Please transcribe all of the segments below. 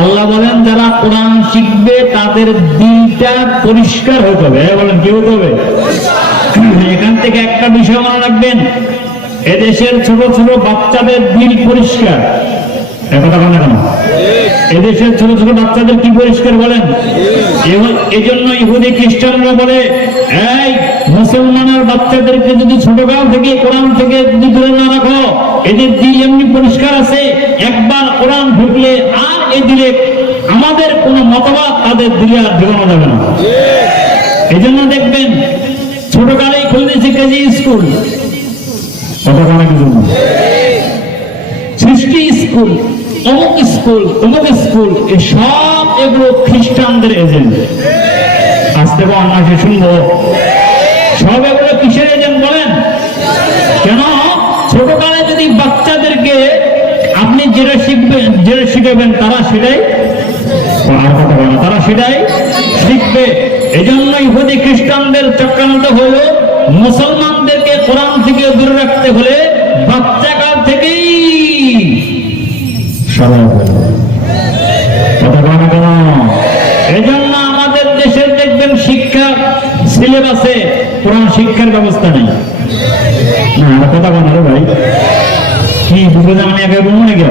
আল্লাহ বলেন যারা কোরআন শিখবে তাদের দিলটা পরিষ্কার হতে হবে। বলেন কি হতে হবে? এখান থেকে একটা বিষয় মনে রাখবেন, এদেশের ছোট ছোট বাচ্চাদের দিল পরিষ্কার। কথা বলেন কেন? এদেশের ছোট ছোট বাচ্চাদের কি পরিষ্কার বলেন? এজন্য ইহুদি খ্রিস্টানরা বলে, এই মুসলমানের বাচ্চাদেরকে যদি ছোটকাল থেকে কোরআন থেকে যদি দূরে না রাখো, এদের দিল এমনি পরিষ্কার আছে, একবার কোরআন ঢুকলে আর এ দিলে আমাদের কোন মতবাদ তাদের দিলে আর ঢুকানো যাবে না। এই জন্য দেখবেন ছোটকালেই খুলতেছে কেজি স্কুল, সৃষ্টি স্কুল, অমুক স্কুল, অমুক স্কুল, এই সব এগুলো খ্রিস্টানদের এজেন্ট। আসতে পারে শুনবো, সব এগুলো কিসের এজেন্ট বলেন? কেন? ছোটকালে যদি বাচ্চাদেরকে আপনি যেটা শিখবেন, যেটা শিখাবেন তারা সেটাই শিখবে। এই জন্য ইহুদি খ্রিস্টানদের চক্রান্ত হলো মুসলমানদেরকে কোরআন থেকে দূরে রাখতে হলে বাচ্চাকাল থেকেই এই জন্য আমাদের দেশের দেখবেন শিক্ষা সিলেবাসে কোরআন শিক্ষার ব্যবস্থা নেই। না কথা বলো ভাই, কি বুঝে যাবেন একে বলবো নাকি?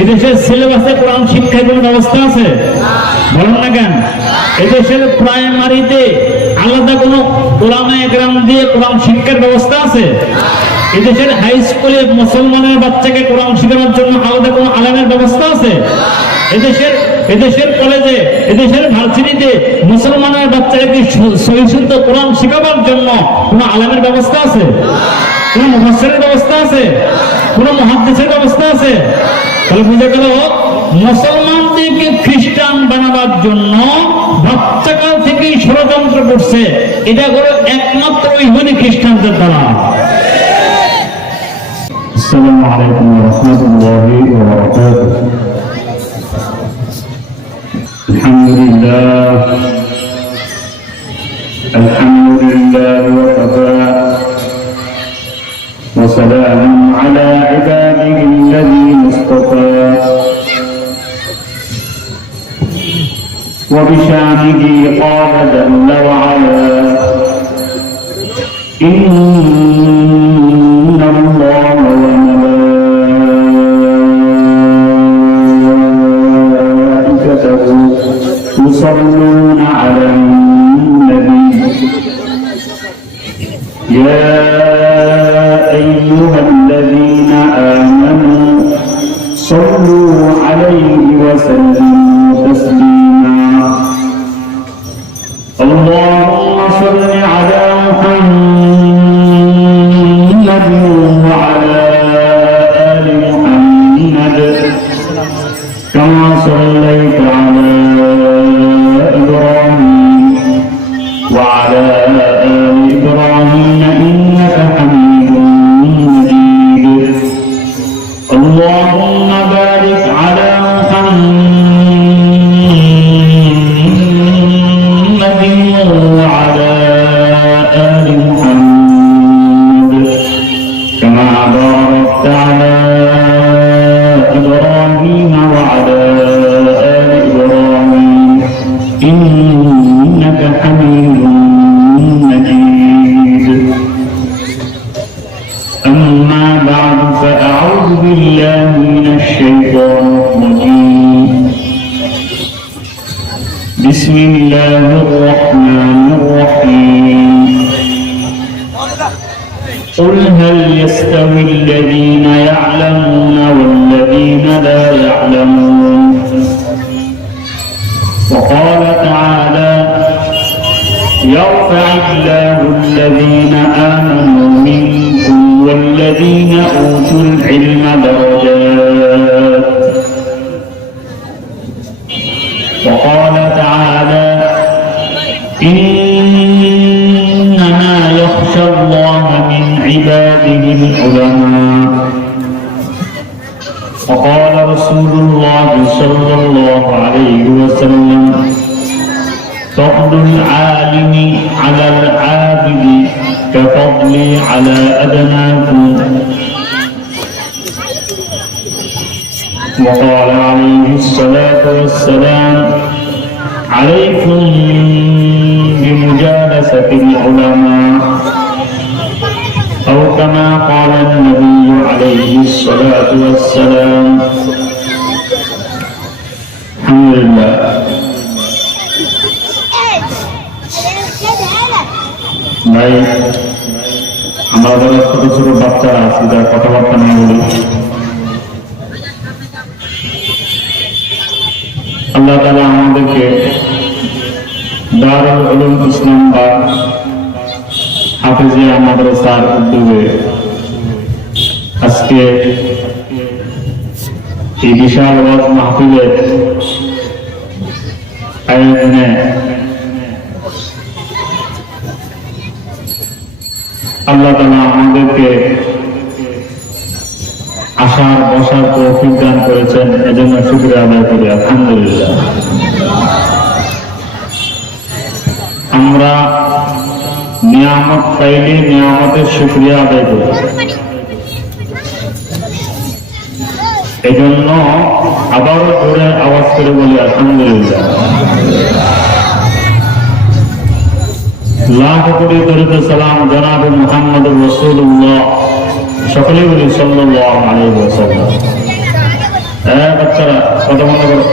এদেশের সিলেবাসে কোরআন শিক্ষার কোন ব্যবস্থা আছে? বলেন না কেন? এদেশের প্রাইমারিতে আলাদা কোন ওলামা একরাম দিয়ে কোরআন শিক্ষার ব্যবস্থা আছে? এদেশের হাই স্কুলে মুসলমানের বাচ্চাকে কোরআন শেখানোর জন্য আলাদা কোন আলেমের ব্যবস্থা আছে? এদেশের কলেজে, এদেশের ভার্সিটিতে মুসলমানের বাচ্চাকে সহিষ্ণুত কোরআন শেখাবার জন্য কোন আলেমের ব্যবস্থা আছে? কোন মুফাসসিরের ব্যবস্থা আছে? কোন মুহাদ্দিসের ব্যবস্থা আছে? তাহলে বুঝে গেল মুসলমানদেরকে খ্রিস্টান বানাবার জন্য বাচ্চাকাল থেকেই ষড়যন্ত্র করছে। এটা হলো একমাত্র ইহুদি খ্রিস্টানদের দ্বারা। আসসালামু আলাইকুম ওয়া রাহমাতুল্লাহি ওয়া বারাকাতুহু। আলহামদুলিল্লাহ ওয়া কাফা ওয়া সালামুন আলা ইবাদিহিল্লাযীনা ইসতাফা ওয়া বিশানিহি ক্বালা জাল্লা ওয়া আলা ইন্নাল্লাহা يصلون على النبي يا أيها الذين آمنوا صلوا عليه وسلموا تسليما اللهم صل على محمد وعلى آل محمد كما صليت على وعلى آل إبراهيم إنك حميد مجيد اللهم بارك على محمد وعلى آل محمد كما باركت على إبراهيم وعلى آل إبراهيم إنك حميد مجيد أما بعد فأعوذ بالله من الشيطان الرجيم بسم الله الرحمن الرحيم قل هل يستوي الذين يعلمون والذين لا يعلمون وقال تعالى يرفع الله الذين آمنوا منكم والذين أوتوا العلم درجات وقال تعالى إنما يخشى الله من عباده العلماء وقال رسول الله صلى الله عليه وسلم فضل العالم على العابد كفضلي على أدناكم وقال عليه الصلاة والسلام عليكم بمجالسة العلماء أو كما قال النبي عليه الصلاة والسلام الحمد لله ভাই আমরা যারা ছোট ছোট বাচ্চারা আছি যারা কথাবার্তা না বলি আল্লাহ তাআলা আমাদেরকে দারুল উলুম ইসলামাবাদ হাফেজিয়া মাদ্রাসার উদ্যোগে আজকে এই বিশাল ওয়াজ মাহফিলের আয়োজনে আল্লাহ তাআলা আমাদেরকে আসার বসার তৌফিক দান করেছেন, এজন্য শুকরিয়া আদায় করি আলহামদুলিল্লাহ। আমরা নিয়ামত পাইলে নিয়ামতের শুকরিয়া আদায় করি, এজন্য আবারও জোরে আওয়াজ করে বলি আলহামদুলিল্লাহ। লাখ কোটি দরুদ সালাম জনাবে মুহাম্মদুর রাসূলুল্লাহ, সকলেই বলি সাল্লাল্লাহু আলাইহি ওয়াসাল্লাম। বাচ্চারা কথা বন্ধ করো।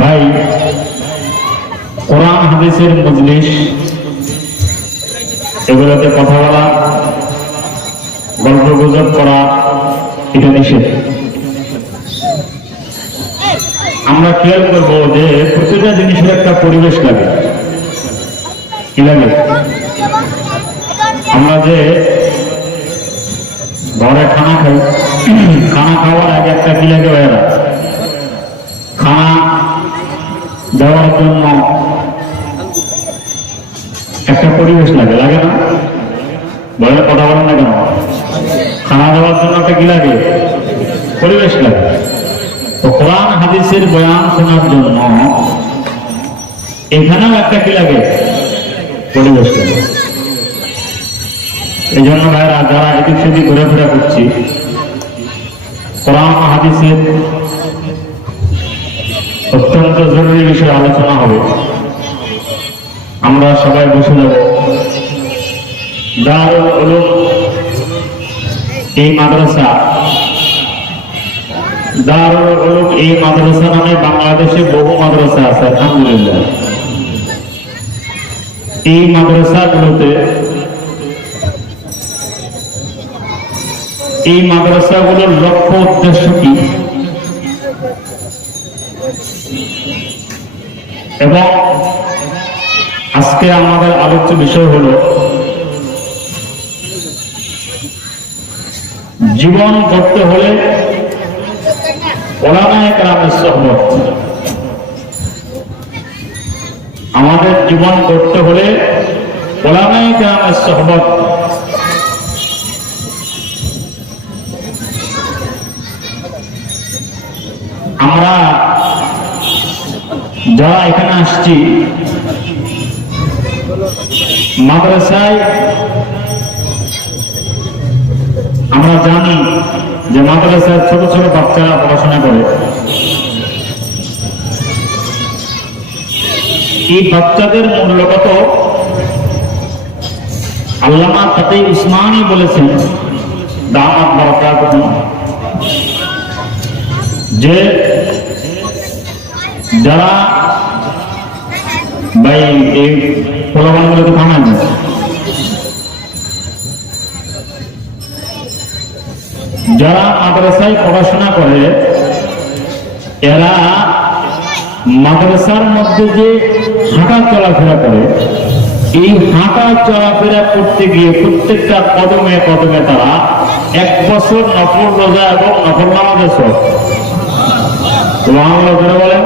ভাই, কোরআন হাদিসের মজলিস, এগুলোতে কথা বলা, গল্প গুজব করা এটা নিষেধ। আমরা খেয়াল করবো যে প্রতিটা জিনিসের একটা পরিবেশ লাগে। কি লাগে? আমরা যে ঘরে খানা খাই, খানা খাওয়ার আগে একটা কি লাগে ভাইয়েরা? খানা দেওয়ার জন্য একটা পরিবেশ লাগে, লাগে না? বলে কথা বলেন না কেন? খানা দেওয়ার জন্য একটা কি লাগে? পরিবেশ লাগে। তো কোরআন হাদিসের বয়ান শোনার জন্য এখানেও একটা কি লাগে? পরিবেশ লাগে। এই জন্য ভাইরা যারা এদিক সেদিক ঘোরাফেরা করছি, কোরআন হাদিসের অত্যন্ত জরুরি বিষয়ে আলোচনা হবে। আমরা সবাই বসে যাব। দারুল উলুম এই মাদ্রাসা, দারুল উলুম এই মাদ্রাসা নামে বাংলাদেশে বহু মাদ্রাসা আছে আলহামদুলিল্লাহ। এই মাদ্রাসাগুলোতে, এই মাদ্রাসাগুলোর লক্ষ্য উদ্দেশ্য কি এবং আজকে আমাদের আলোচ্য বিষয় হলো জীবন গড়তে হলে উলামায়ে কেরামের সোহবত। আমাদের জীবন গড়তে হলে উলামায়ে কেরামের সোহবত। আমরা যারা এখানে আসছি মাদ্রাসায়, আমরা জানি যে মাদ্রাসায় ছোট ছোট বাচ্চারা পড়াশোনা করে। এই বাচ্চাদের মূল্য কত? আল্লামা তাকি উসমানী বলেছেন দামাত বারাকাতুহু যে যারা ভাই এই পোলাপানগুলোকে থামায় না, যারা মাদ্রাসায় পড়াশোনা করে এরা মাদ্রাসার মধ্যে যে হাঁটা চলাফেরা করে, এই হাঁটা চলাফেরা করতে গিয়ে প্রত্যেকটা কদমে কদমে তারা 1 বছর নফল রোজা এবং নফল নামাজের সব বলেন।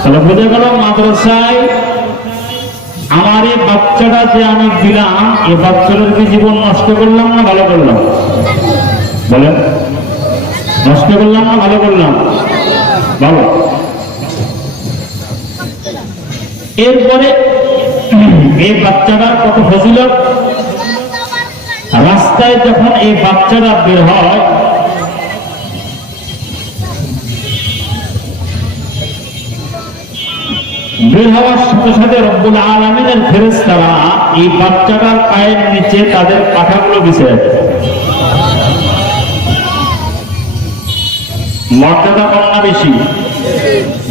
তাহলে বোঝা গেল মাদ্রাসায় আমার এই বাচ্চাটা যে আমি দিলাম, এই বাচ্চাটার কি জীবন নষ্ট করলাম না ভালো করলাম? বলেন, নষ্ট করলাম না ভালো করলাম? ভালো। এরপরে এই বাচ্চাটার কত ফজিলত, রাস্তায় যখন এই বাচ্চারা বের হয়, বের হওয়ার সাথে সাথে রব্বুল আলামিনের ফেরেশতারা এই বাচ্চাটার পায়ের নিচে তাদের পাখাগুলো বিছিয়ে দেয়। মর্যাদা কম না বেশি?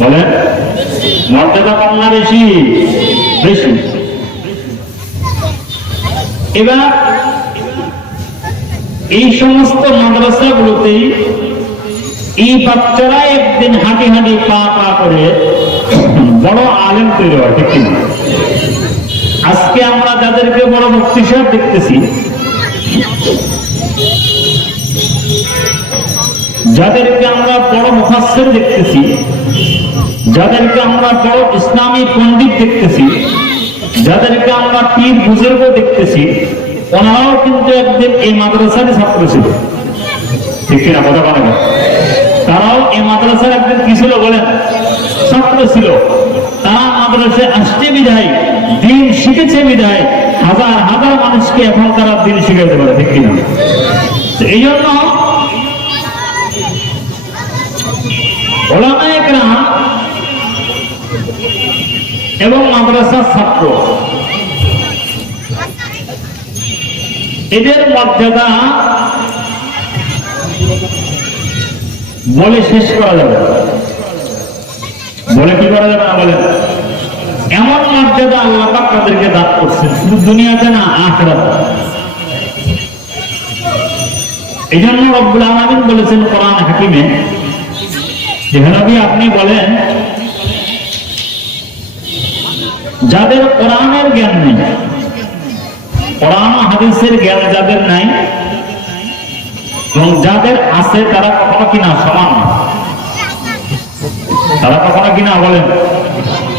বলেন, মর্যাদা কম না বেশি? বেশি। এবার এই সমস্ত মাদ্রাসাগুলোতেই এই বাচ্চারা একদিন হাঁটি হাঁটি পা পা করে বড় আলেম তৈরি হয়, ঠিক কিনা? আজকে আমরা যাদেরকে বড় মুফতি সাহেব দেখতেছি, যাদেরকে আমরা বড় মুফাসসির দেখতেছি, যাদেরকে আমরা বড় ইসলামী পণ্ডিত দেখতেছি, যাদেরকে আমরা পীর বুজুর্গ দেখতেছি, ওনারাও কিন্তু একদিন এই মাদ্রাসারই ছাত্র ছিল, ঠিক কিনা? কথা বলে না? তারাও এই মাদ্রাসার একদিন কি ছিল বলেন? ছাত্র ছিল। তারা মাদ্রাসায় আসছে বিধায়, দিন শিখেছে বিধায় হাজার হাজার মানুষকে এখন তারা দিন শিখাইতে পারে, ঠিক কিনা? এই জন্য উলামায়ে কেরাম এবং মাদ্রাসার ছাত্র এদের মর্যাদা বলে শেষ করা যাবে, বলে কি করা যাবে না? বলেন, এমন মর্যাদা আল্লাহ পাক তাদেরকে দান করছেন, শুধু দুনিয়াতে না, আখিরাতে। এই জন্য রব্বুল আলামিন বলেছেন কোরআন হাকিমে, যে নবী আপনি বলেন যাদের কোরআনের জ্ঞান নেই, কোরআন হাদিসের জ্ঞান যাদের নাই এবং যাদের আছে তারা কখনো কিনা সমান না, তারা কখনো কিনা বলেন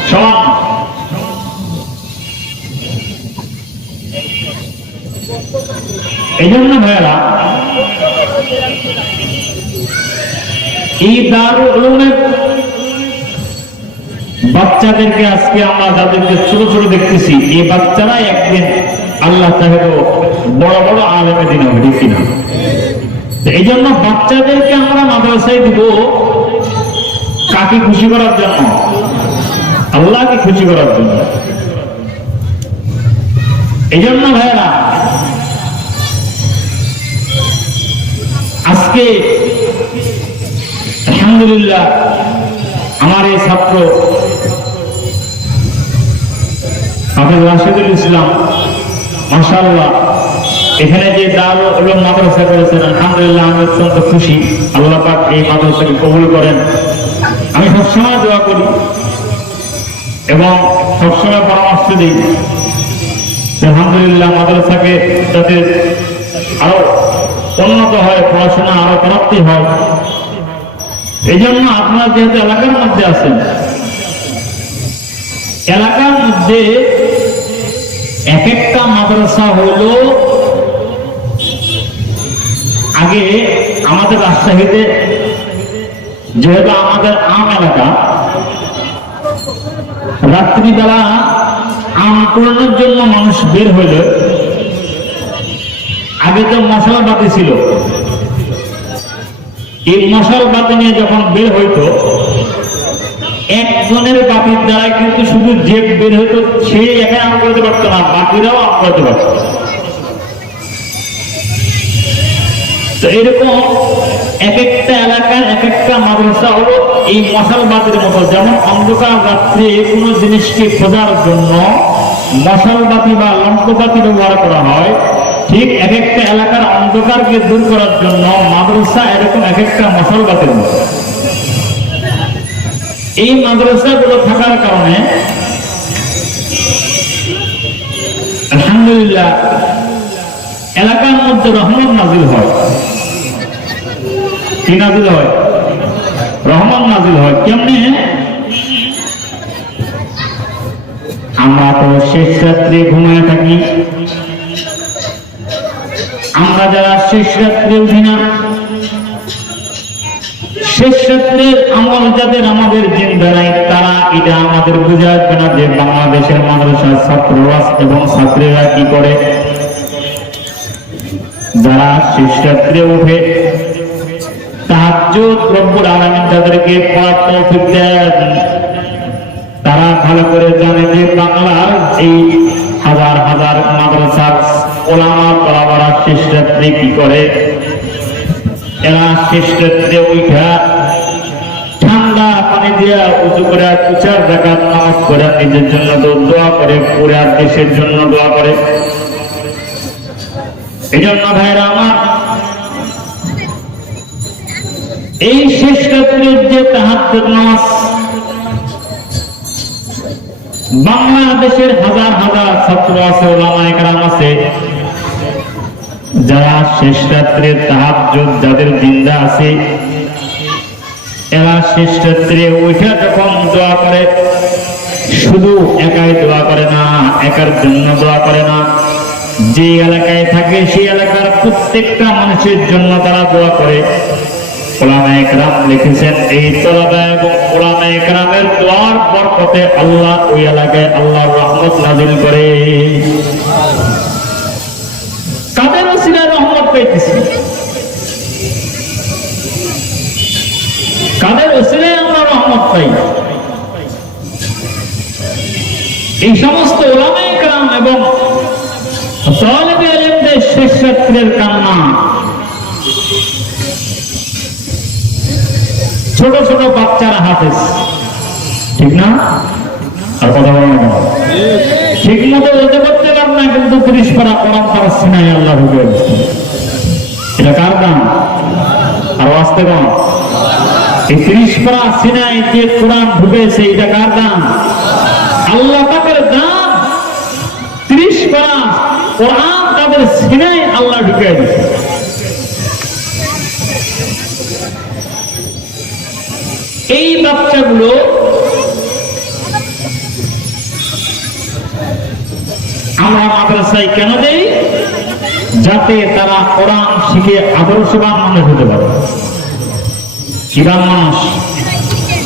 সমান। এই জন্য ভাইয়েরা, এই দারুল উলুমের বাচ্চাদেরকে আজকে আমরা যাদেরকে ছোট ছোট দেখতেছি, এই বাচ্চারা একদিন আল্লাহ চাহে তো বড় বড় আলেমে দিন হবে, ঠিক কিনা? এই জন্য বাচ্চাদেরকে আমরা মাদ্রাসায় দিব কাকে খুশি করার জন্য? আল্লাহকে খুশি করার জন্য। এই জন্য ভাইয়েরা, আজকে আলহামদুলিল্লাহ আমার এই ছাত্র হাফেজ রাশিদুল ইসলাম মাশাআল্লাহ এখানে যে দারুল উলুম মাদ্রাসা করেছেন, আলহামদুলিল্লাহ আমি অত্যন্ত খুশি। আল্লাহ পাক এই মাদ্রাসাকে কবুল করেন। আমি সবসময় দোয়া করি এবং সবসময় পরামর্শ দিই, আলহামদুলিল্লাহ মাদ্রাসাকে যাতে আরো উন্নত হয়, পড়াশোনা আরো প্রাপ্তি হয়। এই জন্য আপনারা যেহেতু এলাকার মধ্যে আছেন, এলাকার মধ্যে এক একটা মাদ্রাসা হইল, আগে আমাদের রাজশাহীতে যেহেতু আমাদের আম এলাকা, রাত্রিবেলা আম কুড়ানোর জন্য মানুষ বের হইল। আগে তো মশলা বাতি ছিল, এই মশাল বাতি নিয়ে যখন বের হইতো, একজনের বাতির দ্বারা কিন্তু শুধু যে বের হইতো সে একা আম করতে পারতো না, বাকিরাও আম করতে পারত। তো এরকম এক একটা এলাকার এক একটা মাদ্রাসা হলো এই মশাল বাতির মতো। যেমন অন্ধকার রাত্রে কোনো জিনিসকে খোঁজার জন্য মশাল বাতি বা লম্ব বাতি ব্যবহার করা হয়, ঠিক এক একটা এলাকার অন্ধকারকে দূর করার জন্য মাদ্রাসা এরকম এক একটা মশাল বাতির মতো। এই মাদ্রাসাগুলো থাকার কারণে আলহামদুলিল্লাহ এলাকার মধ্যে রহমত নাজিল হয়। কি নাজিল হয়? রহমত নাজিল হয়। কেমনে? আমরা তো শেষ রাত্রে ঘুমায় থাকি, আমরা যারা শেষ রাত্রে উঠি না, শেষ রাত্রের আমল যাদের আমাদের জিন্দা নাই, তারা এটা আমাদের বুঝাবে না যে বাংলাদেশের মাদ্রাসার ছাত্ররা এবং ছাত্রীরা কি করে। যারা শেষরাত্রে উঠে তাহাজ্জুদ রব্বুল আলামিন তাদেরকে পড়ার তৌফিক দেন, তারা ভালো করে জানে যে বাংলার এই হাজার হাজার মাদ্রাসার ওলামা পড়াবারা শেষরাত্রে কি করে। এরা শেষরাত্রে উঠা ঠান্ডা পানি দিয়া উঁচু করে 2-4 রাকাত নামাজ করে নিজের জন্য দোয়া করে, পুরা দেশের জন্য দোয়া করে। এই জন্য ভাইরা আমার, এই শেষ রাত্রির যে তাহাজ্জুদ নামাজ বাংলাদেশের হাজার হাজার ছাত্র আছে, ওলামায়ে কেরাম আছে, যারা শেষ রাত্রে তাহাজ্জুদ যাদের জিন্দা আছে, এরা শেষ রাত্রে ওইটা যখন দোয়া করে, শুধু একাই দোয়া করে না, একার জন্য দোয়া করে না, যে এলাকায় থাকে সেই এলাকার প্রত্যেকটা মানুষের জন্য তারা দোয়া করে। ওলামায়ে কেরাম লিখেছেন, এই তলাবা এবং ওলামায়ে কেরামের দোয়ার বরকতে আল্লাহ ওই এলাকায় আল্লাহর রহমত নাযিল করে। কাদের ওসিলায় রহমত পাইতেছি? কাদের ওসিলায় আমরা রহমত পাই? এই সমস্ত ওলামায়ে কেরাম এবং তালেবে ইলমদের শেষ রাত্রের কান্না, ছোট ছোট বাচ্চারা হাফেজ, ঠিক না? আর কথা বলা না, ঠিক মতো বলতে করতে পার না, কিন্তু 30 পারা কোরআন তারা সিনাই আল্লাহ ঢুকে দিচ্ছে। এটা কার দাম? আর আসতে কম, এই 30 পারা সিনাই যে কোরআন ঢুকেছে, এটা কার দাম? আল্লাহ পাকের দাম। 30 পারা কোরআন তাদের সিনাই আল্লাহ ঢুকে দিচ্ছে। এই বাচ্চাগুলো আমরা মাদ্রাসায় কেন দেই? যাতে তারা কোরআন শিখে আদর্শবান মানুষ হতে পারে। কিবান মানুষ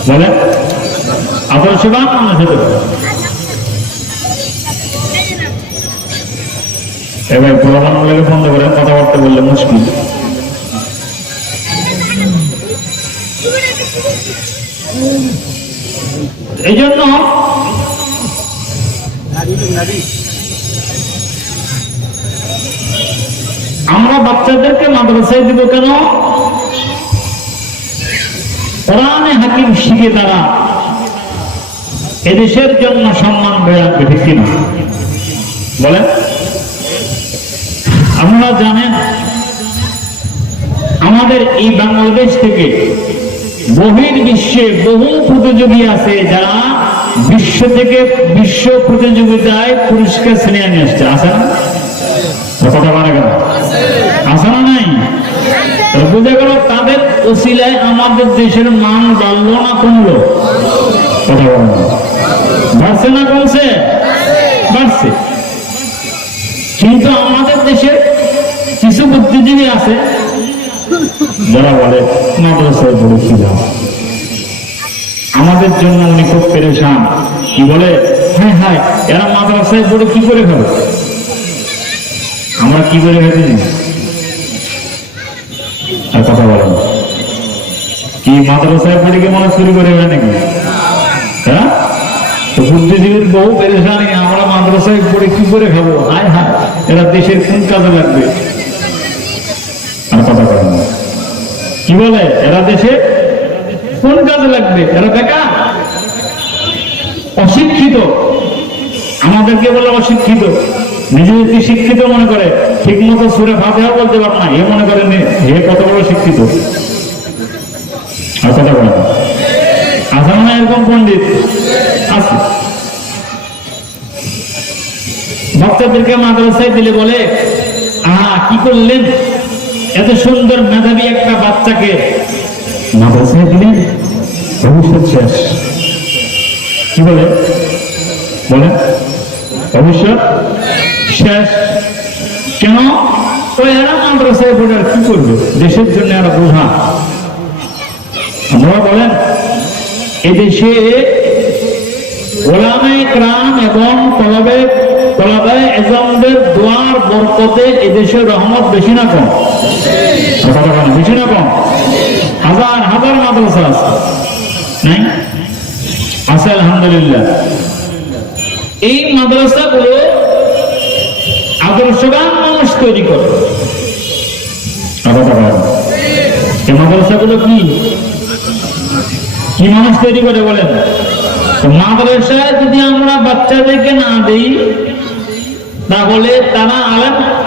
বলে? আদর্শবান মানুষ হতে পারে। এবার প্রধান লেগে বন্ধ করে কথাবার্তা বললে মুশকিল। এই জন্য আমরা বাচ্চাদেরকে মাদ্রাসায় দিব কেন? কোরআনে হাকিম শিখে তারা এদেশের জন্য সম্মান বয়ে আনবে, ঠিক কিনা বলেন? আপনারা জানেন, আমাদের এই বাংলাদেশ থেকে বহির্বিশ্বে বহু প্রতিযোগী আছে, যারা বিশ্ব থেকে বিশ্ব প্রতিযোগিতায় পুরস্কার ছিনিয়ে নিয়ে আসছে। আছে না? কথা বলা গেল, আছে না? নাই? বুঝে গেল তাদের ওসিলায় আমাদের দেশের মান বাড়লো না কমলো? কথা বলা বাড়ছে না কমছে? বাড়ছে। কিন্তু আমাদের দেশের কিছু বুদ্ধিজীবী আছে যারা বলে মাদ্রাসায় পড়ে কি লাভ, আমাদের জন্য উনি খুব পেরেশান। কি বলে? হ্যাঁ হ্যাঁ, এরা মাদ্রাসায় পড়ে কি করে খাবে, আমরা কি করে খেতে? আর কথা বলেন, কি মাদ্রাসায় পড়ে কি মনে চুরি করে হয় নাকি? হ্যাঁ, তো বুদ্ধিজীবীর বহু পেরেশানি, আমরা মাদ্রাসায় পড়ে কি করে খাবো। হায় হায়, এরা দেশের কোন কাজে লাগবে? আর কথা বলেন, কি বলে? এরা দেশে কোন কাজে লাগবে? এরা বেকার, অশিক্ষিত। আমাদেরকে বলে অশিক্ষিত, নিজেদেরকে শিক্ষিত মনে করে, ঠিক মতো সুরে ফাতিহা বলতে পারে না, এ মনে করে হে কত বড় শিক্ষিত। আর কথা বলে না, আছে না এরকম পণ্ডিত? আছে। বাচ্চাদেরকে মাদ্রাসায় দিলে বলে, কি করলেন, এত সুন্দর মেধাবী একটা বাচ্চাকে মাদ্রাসায় দিলেন, ভবিষ্যৎ শেষ। কি বলে? বলে ভবিষ্যৎ শেষ। কেন? তো এরা মাদ্রাসায় পড়ে আর কি করবে? দেশের জন্য এরা বোঝা। আমরা বলেন, এদেশে ওলামায়ে কেরাম এবং তলাবায়ে ইলমদের দোয়ার বরকতে এদেশের রহমত বেশি না কম? বেশি না কম? হাজার হাজার মাদ্রাসা আছে, নাই? আছে আলহামদুলিল্লাহ। এই মাদ্রাসাগুলো আদর্শবান মানুষ তৈরি করে। এই মাদ্রাসাগুলো কি কি মানুষ তৈরি করে বলেন? মাদ্রাসায় যদি আমরা বাচ্চাদেরকে না দিই তাহলে তারা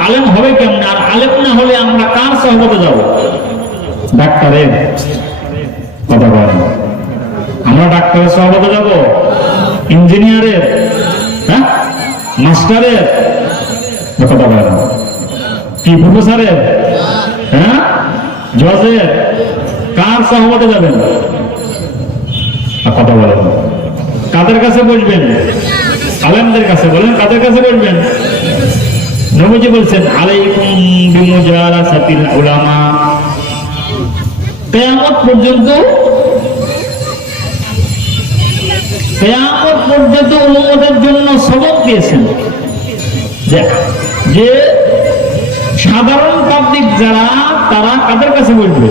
আলেম হবে কেমন? আর আলেম না হলে আমরা কার সহবতে যাব? ডাক্তারের কথা বলেন, আমরা ডাক্তারের সহবতে যাব? ইঞ্জিনিয়ারের, হ্যাঁ, মাস্টারের কথা বলেন, কি প্রফেসরের, হ্যাঁ, জজের, কার সহবতে যাবেন? কথা বলেন, কাদের কাছে বসবেন? আলেমদের কাছে। বলেন কাদের কাছে বসবেন? নবীজি বলছেন আলাইকুম বিমুজালাসাতিল উলামা। কিয়ামত পর্যন্ত উম্মতের জন্য সবক দিয়েছেন যে সাধারণ পাবলিক যারা, তারা কাদের কাছে বসবে?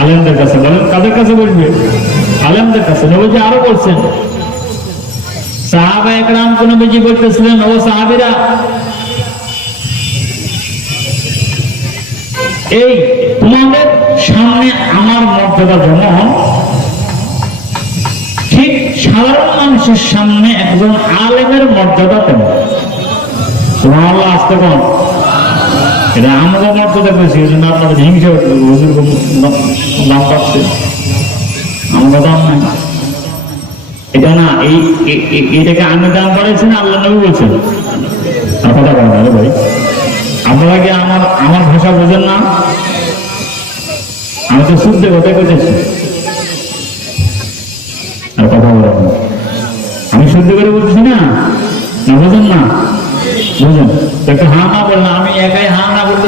আলেমদের কাছে। বলেন কাদের কাছে বসবে? আলেমদের কাছে। নবীজি আরো বলছেন, সাহাবায়ে কেরাম কোন নবীজি বলতেছিলেন, ও সাহাবীরা, এই তোমাদের সামনে আমার মর্যাদা যেমন, ঠিক সাধারণ মানুষের সামনে একজন আলেমের মর্যাদা তেমন। সুবহানাল্লাহ, আসতে কোন এটা আমরা মর্যাদা পেয়েছি, এই জন্য আপনাদের হিংসা নাম পাচ্ছে, আমরা দাম নাই এটা না। এইটাকে আমি দাম বাড়াইছি না, আল্লাহ নবী বলছেন। কথা বলেন না ভাই, আপনারা কি আমার ভাষা বোঝেন না? আমি তো শুদ্ধ কথা বলতেছি, আর কথা বলেন না। আমি শুদ্ধ করে বলতেছি না, না বোঝেন না? বুঝেন একটা হা না বললাম, আমি একাই হা না বলতে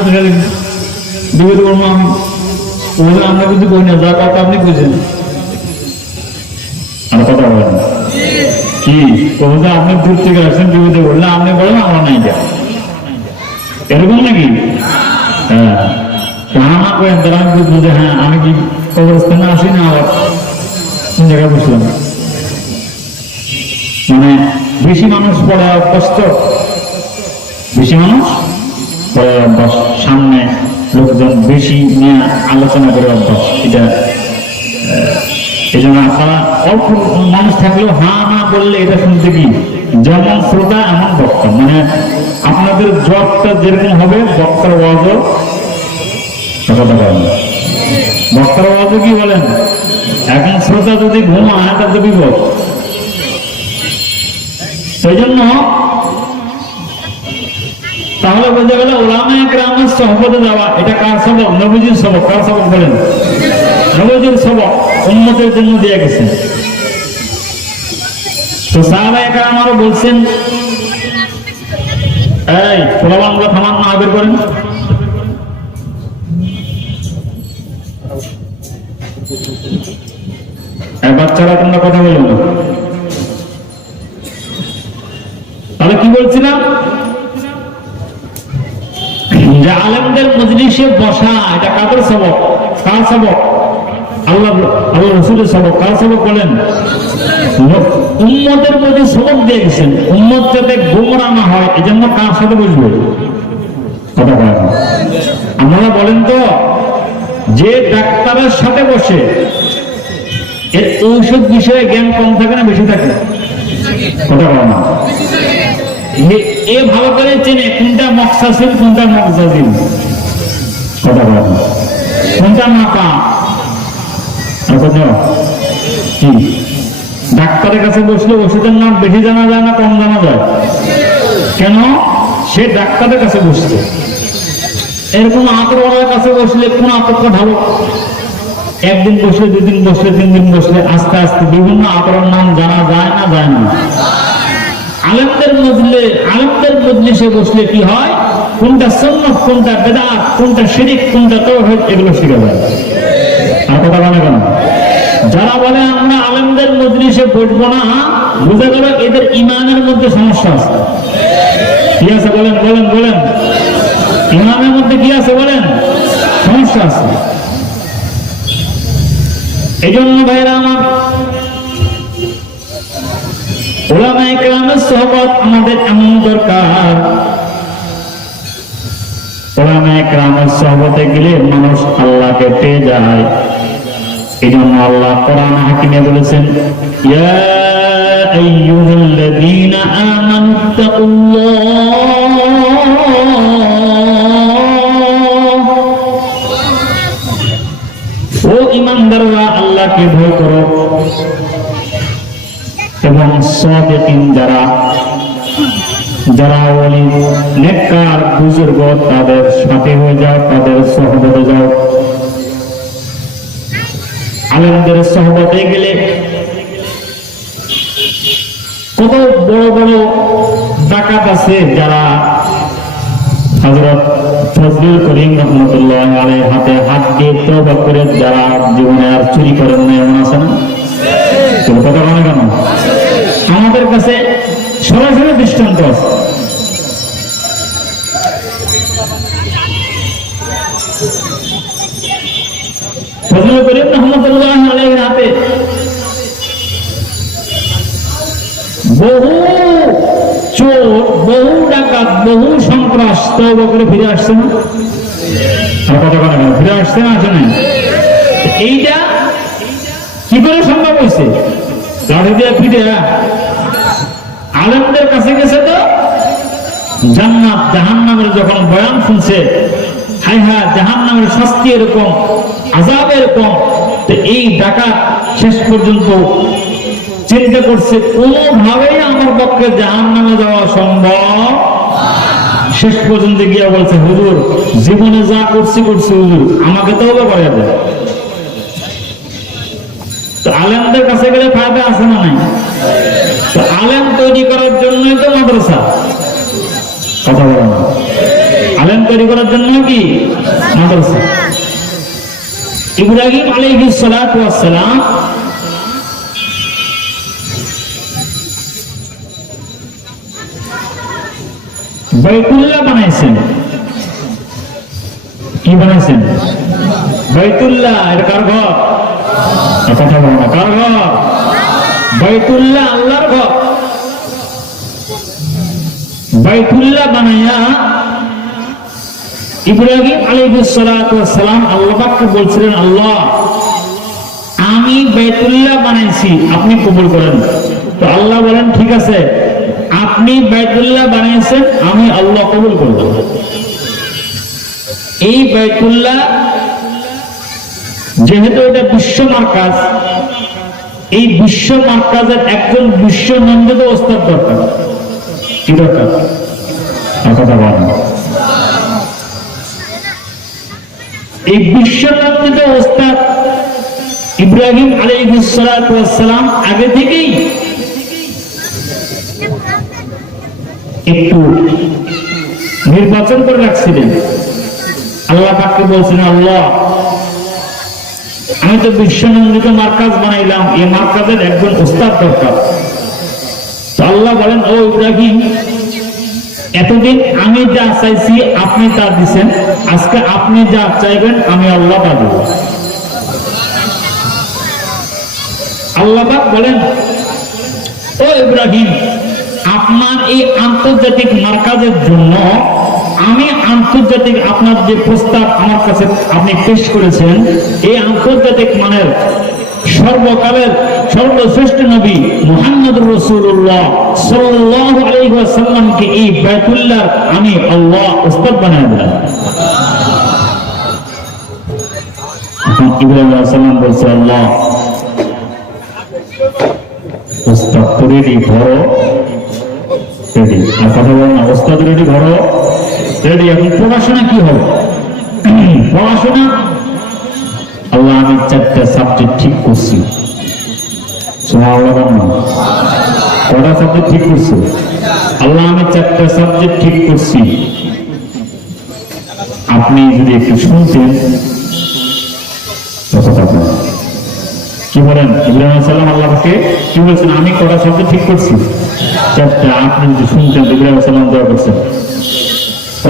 বিপদ করবো আমি। ওদের আমরা কিন্তু কই না, যা কথা আপনি বুঝেন। আর কথা বলেন কি কবিতা, আপনি দূর থেকে আসছেন, বিপদে বললে আপনি বলেন আমরা নাই যা, এরকম নাকি? হ্যাঁ, হা না করেন তারা আমি বুঝবো যে হ্যাঁ আমি কি কবরস্থানে আসি না, আবার কোন জায়গায় বুঝলাম। মানে বেশি মানুষ পড়ে অভ্যস্ত, বেশি মানুষ পড়ে অভ্যাস, সামনে লোকজন বেশি নিয়ে আলোচনা করে অভ্যাস। এটা এই জন্য আপনারা অল্প মানুষ থাকলেও হা না বললে এটা শুনতে কি যেমন শ্রোতা এমন বক্তা। মানে আপনাদের জবটা যেরকম হবে বক্তার ওয়াজও কথাটা বলেন, বক্তার ওয়াজও কি বলেন, এখন শ্রোতা যদি ঘুমায় তার তো বিপদ। সেই জন্য তাহলে বোঝা গেল উলামায়ে কেরামের সহবতে যাওয়া এটা কার সবক? নবীজির সবক। কার সবক বলেন? নবীজির সবক উম্মতের জন্য দিয়ে গেছেন। তো সাহাবায়ে কেরাম আরো বলছেন, এই পোলাপানগুলো থামান না, বের করেন। বাচ্চারা তোমরা কথা বলুন না। তাহলে কি বলছিলাম? যে আলেমদের মজলিসে বসা এটা কাদের সবক? কার সবক? আল্লাহ রাসূলের সবক। কার সবক বলেন? উম্মতের মধ্যে সবক দিয়ে গেছেন, উম্মত যাতে গোমরাহ না হয় এজন্য কার সাথে বসবে? কথা বলেন। আপনারা বলেন তো, যে ডাক্তারের সাথে বসে এর ঔষধ বিষয়ে জ্ঞান কম থাকে না বেশি থাকে? কথা বলেন না। এ ভালো করে চেনে কোনটা মকসাসিল কোনটা মকজাজিল। কথা বলেন না। কোনটা নাপা আর কোনটা কি? ডাক্তারের কাছে বসলে ওষুধের নাম বেশি জানা যায় না কম জানা যায়? কেন? সে ডাক্তারের কাছে বসছে। এরকম আতরওয়ালার কাছে বসলে কোন আতরটা ভালো? একদিন বসলে, দুদিন বসলে, 3 দিন বসলে আস্তে আস্তে বিভিন্ন আতরের নাম জানা যায় না? যায় না। আলেমদের মজলিসে বসলে কি হয়? কোনটা সুন্নাত, কোনটা বেদাত, কোনটা শিরক, কোনটা তাওহীদ, এগুলো শিখা যায়। আর কথা বলে কেন? যারা বলে আমরা আলেমদের মজলিসে বসবো না, বুঝে গেল এদের ইমানের মধ্যে সমস্যা আছে। কি আছে বলেন বলেন বলেন, ইমানের মধ্যে কি আছে বলেন? সমস্যা আছে। এই জন্য ভাইরা আমার, উলামায়ে কেরামের সোহবত আমাদের এমন দরকার। উলামায়ে কেরামের সোহবতে গেলে মানুষ আল্লাহকে পেয়ে যায়। এই জন্য আল্লাহ কোরআন হাকিমে বলেছেন, ইয়া আইয়ুহাল্লাযীনা আমানুত্তাকুল্লাহ, ও ঈমানদাররা আল্লাহকে ভয় করো। এবং সাদিকিন যারা ওলি নেককার বুজুর্গ তাদের সাথে হয়ে যাও, তাদের সহবতে যাও। আলেমদের সহবতে গেলে কত বড় বড় ডাকাত আছে যারা হযরত ফজলুল করিম রাহমাতুল্লাহ আলাইহির হাতে হাত দিয়ে তওবা করে যারা জীবনে আর চুরি করেন না, এমন আছে না? কথা বলে কেন? আমাদের কাছে সরাসরি দৃষ্টান্ত আছে। ফজলুল করিম রাহমাতুল্লাহ আলাইহির হাতে বহু চোর, বহু ডাকাত, বহু সন্ত্রাস তওবা করে ফিরে আসছে না? আর কথা বলে কেন? ফিরে আসছে না, আসে না? এইটা কি করে সম্ভব হয়েছে? লাঠি দিয়ে পিঠে। আলেমদের কাছে গেছে তো জান্নাত জাহান্নামের যখন বয়ান শুনছে, হায় হায় জাহান্নামের শাস্তি এরকম, আযাব এরকম, তো এই ডাকাত শেষ পর্যন্ত চিন্তা করছে কোনোভাবেই আমার পক্ষে জাহান্নামে যাওয়া সম্ভব। শেষ পর্যন্ত গিয়ে বলছে, হুজুর জীবনে যা করছি হুজুর, আমাকে তওবা করে দেয়। তো আলেমদের কাছে গেলে ফায়দা আছে না নাই? তো আলেম তৈরি করার জন্যই তো মাদ্রাসা। কথা বলো না, আলেম তৈরি করার জন্য কি মাদ্রাসা? ইব্রাহিম আলাইহিস সালাতু ওয়াস সালাম বাইতুল্লাহ বানাইছেন। কি বানাইছেন? বাইতুল্লাহ। এটা কার ঘর? কথা বলো না, কার ঘর? বাইতুল্লাহ আল্লাহর ঘর। বাইতুল্লাহ বানাইয়া ইব্রাহিম আলাইহিস সালাতু ওয়াস সালাম আল্লাহ পাককে বলছিলেন, আল্লাহ আমি বাইতুল্লাহ বানাইছি, আপনি কবুল করেন। তো আল্লাহ বলেন, ঠিক আছে, আপনি বাইতুল্লাহ বানিয়েছেন, আমি আল্লাহ কবুল করব। এই বাইতুল্লাহ যেহেতু এটা বিশ্ব মার্কাজ, এই বিশ্ব মার্কাজের একজন বিশ্ব নন্দিত ওস্তাদ দরকার। কি দরকার? কথা বলেন। এই বিশ্ব নন্দিত ওস্তাদ ইব্রাহিম আলাইহিস সালাতু ওয়াস সালাম আগে থেকেই একটু নির্বাচন করে রাখছিলেন। আল্লাহ পাককে বলছিলেন, আল্লাহ আমি তো বিশ্বনন্দিত মার্কাজ বানাইলাম, এই মার্কাজের একজন ওস্তাদ দরকার। তো আল্লাহ বলেন, ও ইব্রাহিম, এতদিন আমি যা চাইছি আপনি তা দিছেন, আজকে আপনি যা চাইবেন আমি আল্লাহ তা দেব। আল্লাহ পাক বলেন, ও ইব্রাহিম, আপনার এই আন্তর্জাতিক মার্কাজের জন্য আমি আন্তর্জাতিক আপনার যে প্রস্তাব আমার কাছে আপনি পেশ করেছেন, এই আন্তর্জাতিক মানের সর্বকালের সর্বশ্রেষ্ঠ নবী মুহাম্মদুর রাসূলুল্লাহ সাল্লাল্লাহু আলাইহি ওয়াসাল্লামকে এই বাইতুল্লাহ আমি আল্লাহ উস্তাদ বানিয়ে দিলাম। ইব্রাহিম আলাইহিস সালাম বলছে, আল্লাহ উস্তাদ তো রেডি, ঘর রেডি। আর কথা বল না, উস্তাদ রেডি, ঘর রেডি। এখন পড়াশোনা কি হবে? পড়াশোনা আল্লাহ আমি 4টা সাবজেক্ট ঠিক করছি। কটা সাবজেক্ট ঠিক করছি? আল্লাহ আমি 4টা সাবজেক্ট ঠিক করছি। আপনি যদি একটু শুনতেন, কি বলেন? ইব্রাহিম আলাইহিস সালাম আল্লাহকে কি বলছেন? আমি কটা শব্দ ঠিক করছি, চারটা। আপনি যদি শুনতেন, ইব্রাহিম আলাইহিস সালাম দোয়া করছেন,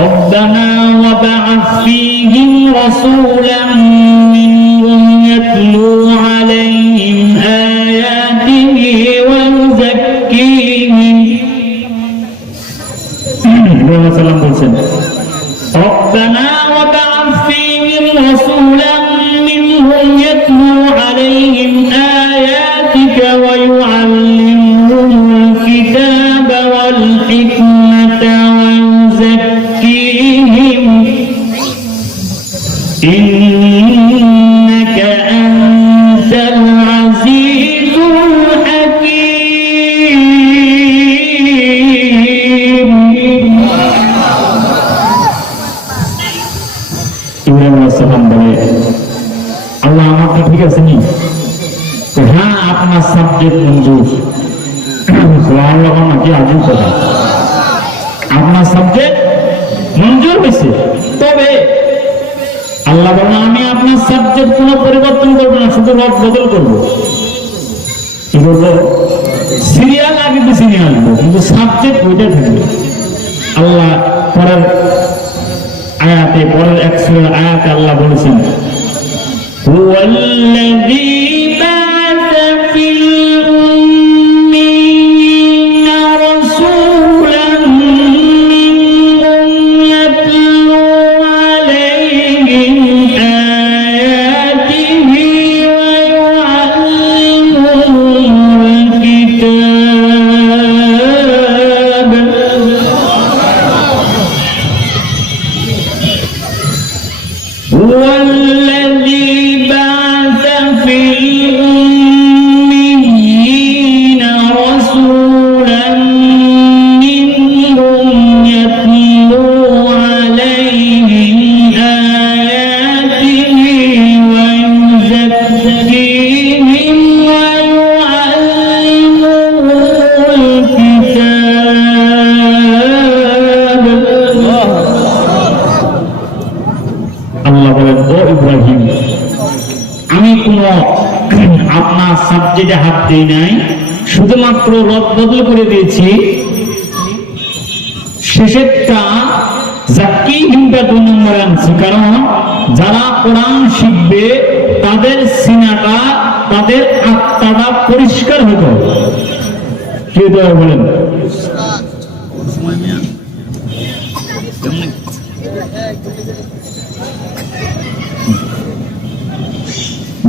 ربنا وبعث فيهم رسولا منهم يتلو عليهم آياته ويزكيهم। ইব্রাহিম আলাইহিস সালাম বলছেন, ربنا وبعث فيهم رسولا منهم يتلو عليهم آياتك ويعلمهم الكتاب والحكمة ويزكيهم إنك أنت العزيز الحكيم। ইব্রাহিম আলাইহিস সালাম বলে, আল্লাহ আমাকে ঠিক আছে নি? হ্যাঁ, আপনার সাবজেক্ট মঞ্জুর। নাকি আজীব কথা, আপনার সাবজেক্ট মঞ্জুর হয়েছে, তবে আল্লাহ বলেন আমি আপনার সাবজেক্ট কোনো পরিবর্তন করবো না, শুধু রদ বদল করবো। কি করবো? সিরিয়াল আগে পিছিয়ে নিয়ে আসবো, কিন্তু সাবজেক্ট ওইটাই থাকবে। আল্লাহ পরের আয়াতে, পরের এক সূরার আয়াতে আল্লাহ বলেছেন, هو الذي بعث في الأميين رسولا منهم يتلو عليهم آياته ويعلمهم الكتاب هو الذي بعث في الأميين رسولا منهم يتلو عليهم آياته ويزكيهم ويعلمهم الكتاب। আল্লাহ বলেন, ও ইব্রাহিম, আমি কোন আপনার সাবজেক্টে হাত দিই নাই, শুধুমাত্র রদ বদল করে দিয়েছি। শেষেরটা জাক্কিহিমটা 2 নম্বরে আনছি, কারণ যারা কোরআন শিখবে তাদের সিনাটা, তাদের আত্মাটা পরিষ্কার হতে হবে। কি হতে হবে বলেন?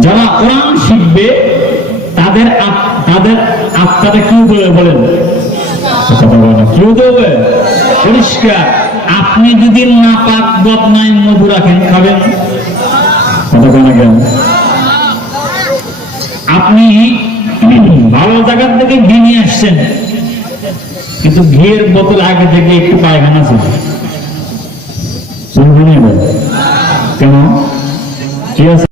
যারা কোরআন শিখবে তাদের আত্মাটা কি হতে হবে বলেন? কি হতে হবে? পরিষ্কার। আপনি যদি নাপাক বদনাই মধু রাখেন, খাবেন? আপনি ভালো জায়গার থেকে ঘি নিয়ে আসছেন, কিন্তু ঘিয়ের বোতল আগে থেকে একটু পায়খানা ছিল, কেন? ঠিক আছে।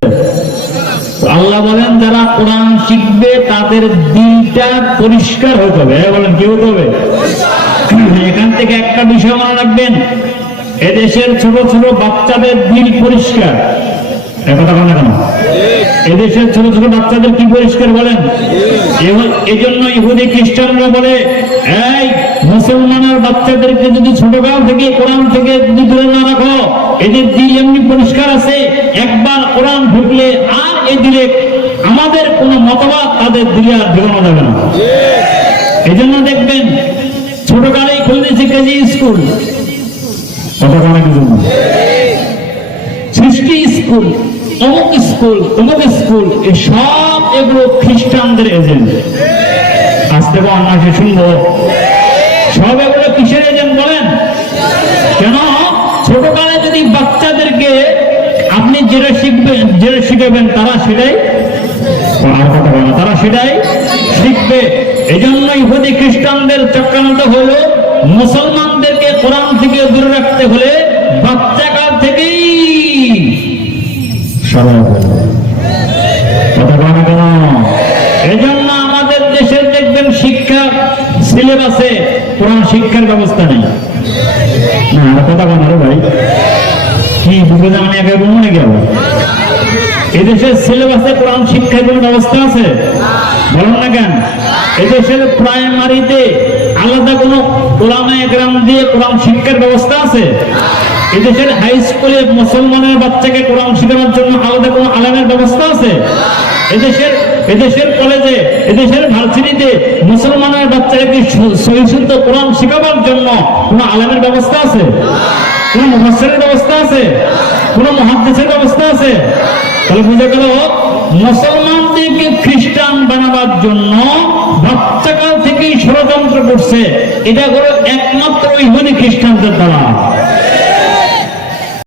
আল্লাহ বলেন যারা কোরআন শিখবে তাদের দিলটা পরিষ্কার হতে হবে। বলেন কি হতে হবে? এখান থেকে একটা বিষয় মনে রাখবেন, এদেশের ছোট ছোট বাচ্চাদের দিল পরিষ্কার। কথা বলেন কেন? এদেশের ছোট ছোট বাচ্চাদের কি পরিষ্কার বলেন? এজন্য ইহুদি খ্রিস্টানরা বলে, এই মুসলমানের বাচ্চাদেরকে যদি ছোটকাল থেকে কোরআন থেকে যদি দূরে না রাখো, এদের দিল এমনি পরিষ্কার আছে, একবার কোরআন ঢুকলে আর এ দিলে আমাদের কোন মতবাদ তাদের দিলে আর ঢুকানো যাবে না। এজন্য দেখবেন ছোটকালেই খুলতেছে কেজি স্কুল, সৃষ্টি স্কুল, অমুক স্কুল, তমুক স্কুল, এই সব এগুলো খ্রিস্টানদের এজেন্ট। আজ থেকে অন্যান্য শুনবো, সব এগুলো কিসের এজেন্ট বলেন? কেন? ছোটকালে যদি বাচ্চাদেরকে আপনি যেটা শিখবেন, যেটা শিখাবেন, তারা সেটাই শিখবে। এই জন্য ইহুদি খ্রিস্টানদের চক্রান্ত হলো মুসলমানদেরকে কোরআন থেকে দূরে রাখতে হলে বাচ্চাকাল থেকেই এই জন্য আমাদের দেশের দেখবেন শিক্ষা সিলেবাসে কোরআন শিক্ষার ব্যবস্থা নেই। না কথা বলো ভাই, কি বুঝে আমি একা বলবো নাকি? এদেশের সিলেবাসে কোরআন শিক্ষার কোন ব্যবস্থা আছে? বলেন না কেন? এদেশের প্রাইমারিতে আলাদা কোন ওলামায়ে কেরাম দিয়ে কোরআন শিক্ষার ব্যবস্থা আছে? এদেশের হাই স্কুলে মুসলমানের বাচ্চাকে কোরআন শেখানোর জন্য আলাদা কোন আলেমের ব্যবস্থা আছে? এদেশের কলেজে, এদেশের ভার্সিটিতে মুসলমানের বাচ্চাকে সহি শুদ্ধ কোরআন শেখাবার জন্য কোন আলেমের ব্যবস্থা আছে? কোন মুফাসসিরের ব্যবস্থা আছে? কোন মুহাদ্দিসের ব্যবস্থা আছে? তাহলে বুঝে গেল মুসলমানদেরকে খ্রিস্টান বানাবার জন্য বাচ্চাকাল থেকেই ষড়যন্ত্র করছে। এটা হলো একমাত্র ইহুদি খ্রিস্টানদের দ্বারা।